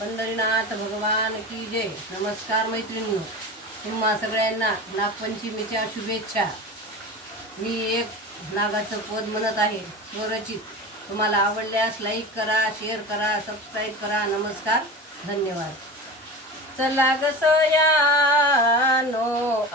पंढरीनाथ भगवान की जय। नमस्कार मैत्रिणींनो, तुम्हा सगळ्यांना नागपंचमीच्या शुभेच्छा। मी एक नागाचं पद म्हणत आहे स्वरचित। तुम्हाला आवडल्यास लाईक करा, शेअर करा, सबस्क्राईब करा। नमस्कार, धन्यवाद। चला ग सयानो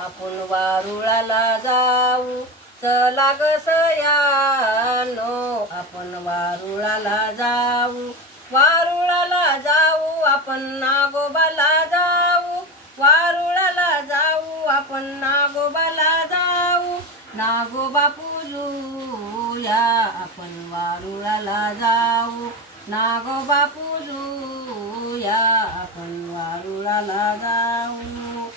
आपण वारुळाला जाऊ, चला ग सयानो आपण वारुळाला जाऊ, वारुळाला जाऊ आपण नागोबाला जाऊ, वारुळाला जाऊ आपण नागोबाला जाऊ, नागोबा पूजूया आपण वारुळाला जाऊ, नागोबा पूजूया आपण वारुळाला जाऊ।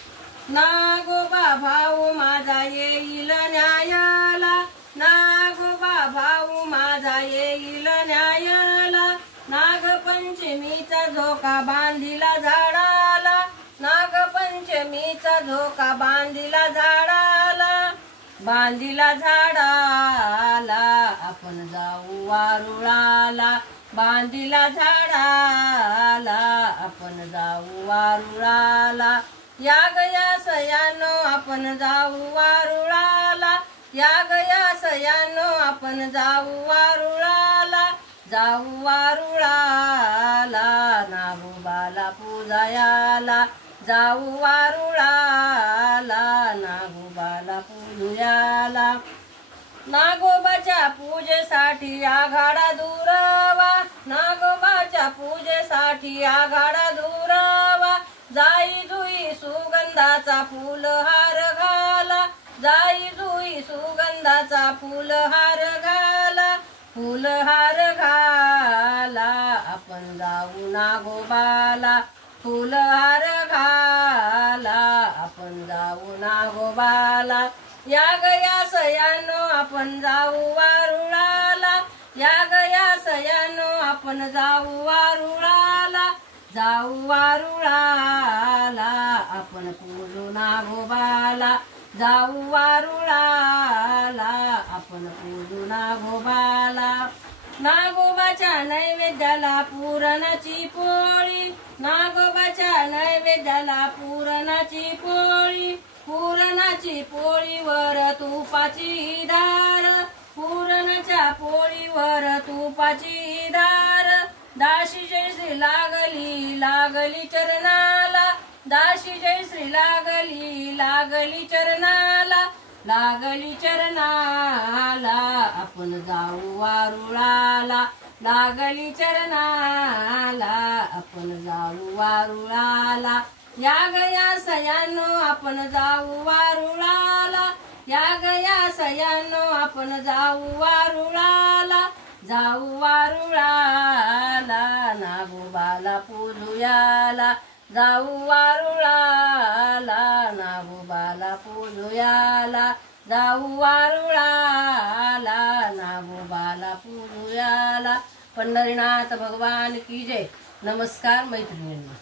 नागोबा भाऊ माझा येईल न्यायाला, नागोबा भाऊ माझा येईल न्यायाला, नागपंचमीचा झोका बांधिला झाडाला, नागपंचमीचा झोका बांधिला झाडाला, बांधिला झाडाला आपण जाऊ वारुळाला, बांधिला झाडाला आपण जाऊ वारुळाला। या गया सयानो आपण जाऊ वारुळाला, या गया सयानो आपण जाऊ वारुळाला, जाऊ वारुळाला नागोबाला पूजायाला, जाऊ वारुळाला नागोबाला पूजयाला। नागोबाच्या पूजेसाठी आघाडा दुरावा, नागोबाच्या पूजेसाठी आघाडा दुरावा, जाई जुई सुगंधाचा फुलहार घाला, जाई जुई सुगंधाचा फुलहार घाला, फुलहार घाला आपण जाऊ नागोबाला, फुलहार घाला आपण जाऊ नागोबाला। या गया सयानो आपण जाऊ वारुळाला, या गया सयानो आपण जाऊ वारुळाला, जाऊ वारुळाला आपण पूजू नागोबाला, जाऊ वारुळाला आपण पूजू नागोबाला। नागोबाच्या नैवेद्याला पुरणाची पोळी, नागोबाच्या नैवेद्याला पुरणाची पोळी, पुरणाची पोळीवर तुपाची धार, पुरणाच्या पोळीवर तुपाची धार, दाशी जयश्री लागली लागली चरणाला, दाशी जयश्री लागली लागली चरणाला, लागली चरणाला आपण जाऊ वारुळाला, लागली चरणाला आपण जाऊ वारुळाला। या गया सयानो आपण जाऊ वारुळाला, या गया सयानो आपण जाऊ वारुळाला, जाऊ वारुळाला नागोबाला पूजूयाला, जाऊ वारुळाला नागोबाला पूजूयाला, जाऊ वारुळाला नागोबाला पूजूयाला। पंढरीनाथ भगवान की जय। नमस्कार मैत्रिणींनो।